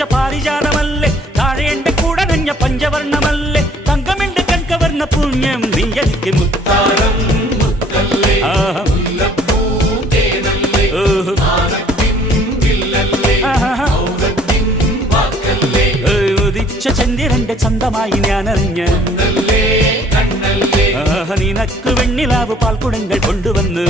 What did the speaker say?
പൂച്ച പാരിജാതമല്ലേ താഴെ എന്റെ കൂടെ നഞ്ഞ പഞ്ചവർണ്ണമല്ലേ തങ്കമെന്റെ കൺകവർണ്ണ പുണ്യം നീ എനിക്ക് മുത്താരം ഉദിച്ച ചന്ദ്രന്റെ ചന്തമായി ഞാനറിഞ്ഞ നിനക്ക് വെണ്ണിലാവ് പാൽക്കുടങ്ങൾ കൊണ്ടുവന്ന്